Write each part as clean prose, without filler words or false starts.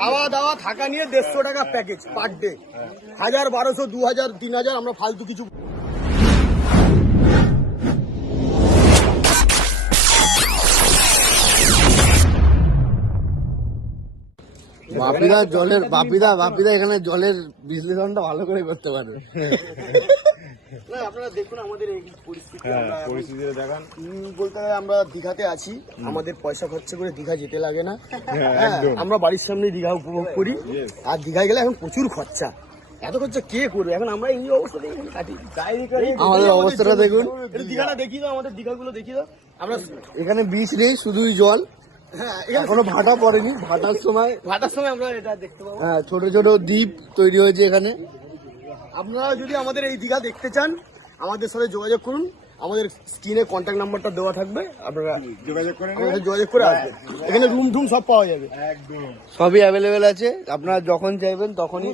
খাওয়া দাওয়া থাকা নিয়ে 150 টাকা প্যাকেজ পার ডে। 1000, 1200, 2000, 3000 আমরা ফালতু কিছু বাপিদা এখানে জলের বিশ্লেষণটা ভালো করে করতে পারে। আপনারা দেখুন আমাদের এই পরিস্থিতি দেখান। বলতে আমরা দীঘাতে আছি, আমাদের পয়সা খরচা করে দীঘা যেতে লাগে না। আমরা বাড়ির সামনে দীঘা উপভোগ করি, আর দীঘায় গেলে এখন প্রচুর খরচা। এত খরচা কে করবে? এখন আমরা এই অবস্থাতে কাটি। আমাদের অবস্থাটা দেখুন, দীঘাটা দেখি দাও, আমাদের দীঘাগুলো দেখি দাও। আমরা এখানে বিচ নেই, শুধুই জল। এখনো ভাটা পড়েনি, ভাটার সময় আমরা এটা দেখতে পাবো। হ্যাঁ, ছোট ছোট দ্বীপ তৈরি হয়েছে এখানে। আপনারা যদি আমাদের এই দীঘা দেখতে চান, আমাদের সাথে যোগাযোগ করুন। আমাদের স্ক্রিনে কন্ট্যাক্ট নাম্বারটা দেওয়া থাকবে, আপনারা যোগাযোগ করে আসবেন। এখানে রুম টুম সব পাওয়া যাবে, সবই অ্যাভেলেবেল আছে। আপনারা যখন চাইবেন তখনই।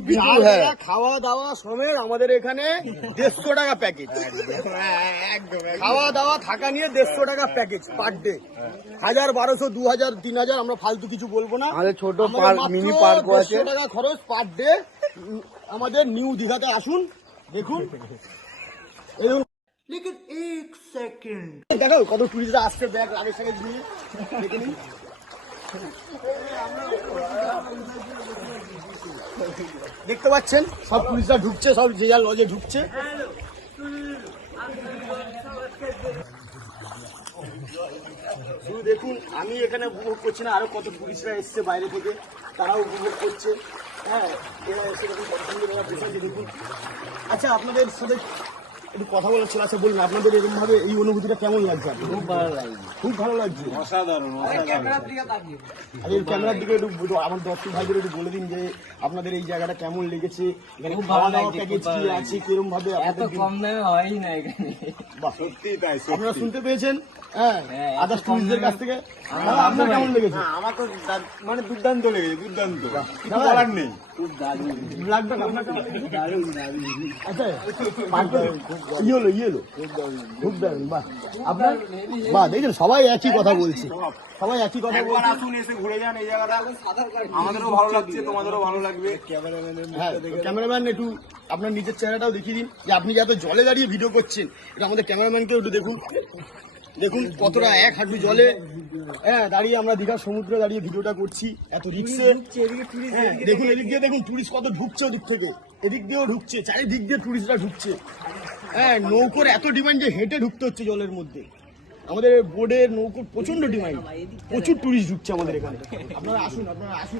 খাওয়া দাওয়া সমেত আমাদের এখানে 150 টাকা প্যাকেজ। খাওয়া দাওয়া থাকা নিয়ে 150 টাকা প্যাকেজ পার ডে। 1000, 1200, 2000, 3000 আমরা ফালতু কিছু বলবো না। আমাদের ছোট মিনি পার্ক আছে। 150 টাকা খরচ পার ডে। আমাদের নিউ দীঘাতে আসুন, দেখুন। দেখো কত টুরিস্টরা আসছে ব্যাগ লাগেজ সাগেজ নিয়ে, দেখে নিন। দেখতে পাচ্ছেন সব টুরিস্টরা ঢুকছে, সব যে যার লজে ঢুকছে। শুধু দেখুন, আমি এখানে উপভোগ করছি না, আরো কত টুরিস্টরা এসছে বাইরে থেকে, তারাও উপভোগ করছে। হ্যাঁ, এরা এসে দেখুন কত সুন্দর এরা বসেছে, দেখুন। আচ্ছা, আপনাদের সাথে একটু কথা বলার ছিল। আচ্ছা বলুন, আপনাদের এরকম ভাবে এই অনুভূতিটা কেমন লাগছে? খুব ভালো লাগছে, খুব ভালো লাগছে, অসাধারণ। আর এই ক্যামেরার দিকে একটু আমার দর্শক ভাইদের একটু বলে দিন যে আপনাদের এই জায়গাটা কেমন লেগেছে, এখানে খাওয়া দাওয়া প্যাকেজ কি আছে, কিরকম ভাবে? এত কম দামে হয়ই না এখানে। সত্যি তাই, আপনারা শুনতে পেয়েছেন আদার্স টুরিস্টদের কাছ থেকে। আপনার কেমন লেগেছে? আমার তো মানে দুর্দান্ত লেগেছে, দুর্দান্ত, কিছু বলার নেই। খুব দারুণ, লাগবে না আপনার কেমন লেগেছে? দারুণ দারুণ। আচ্ছা, ইয়েলো খুব দারুণ। বাহ, আপনার বাহ, দেখেন সবাই একই কথা বলছে, সবাই একই কথা একবার বলছে। আসুন, এসে ঘুরে যান এই জায়গাটা। আমাদেরও ভালো লাগছে, তোমাদেরও ভালো লাগবে। হ্যাঁ, ক্যামেরাম্যান একটু আপনার নিজের চেহারাটাও দেখিয়ে দিন, যে আপনি যে এত জলে দাঁড়িয়ে ভিডিও করছেন, এটা আমাদের ক্যামেরাম্যানকেও একটু দেখুন। দেখুন কতটা এক হাঁটু জলে দাঁড়িয়ে আমরা দীঘার সমুদ্রে দাঁড়িয়ে ভিডিওটা করছি, এত রিক্সে। দেখুন এদিক দিয়ে দেখুন টুরিস্ট কত ঢুকছে, ওদিক থেকে এদিক দিয়েও ঢুকছে, চারিদিক দিয়ে টুরিস্টরা ঢুকছে। নৌকোর এত ডিমান্ড যে হেঁটে ঢুকতে হচ্ছে জলের মধ্যে। আমাদের বোর্ডের নৌকোর প্রচন্ড ডিমান্ড, প্রচুর টুরিস্ট ঢুকছে আমাদের এখানে। আপনারা আসুন।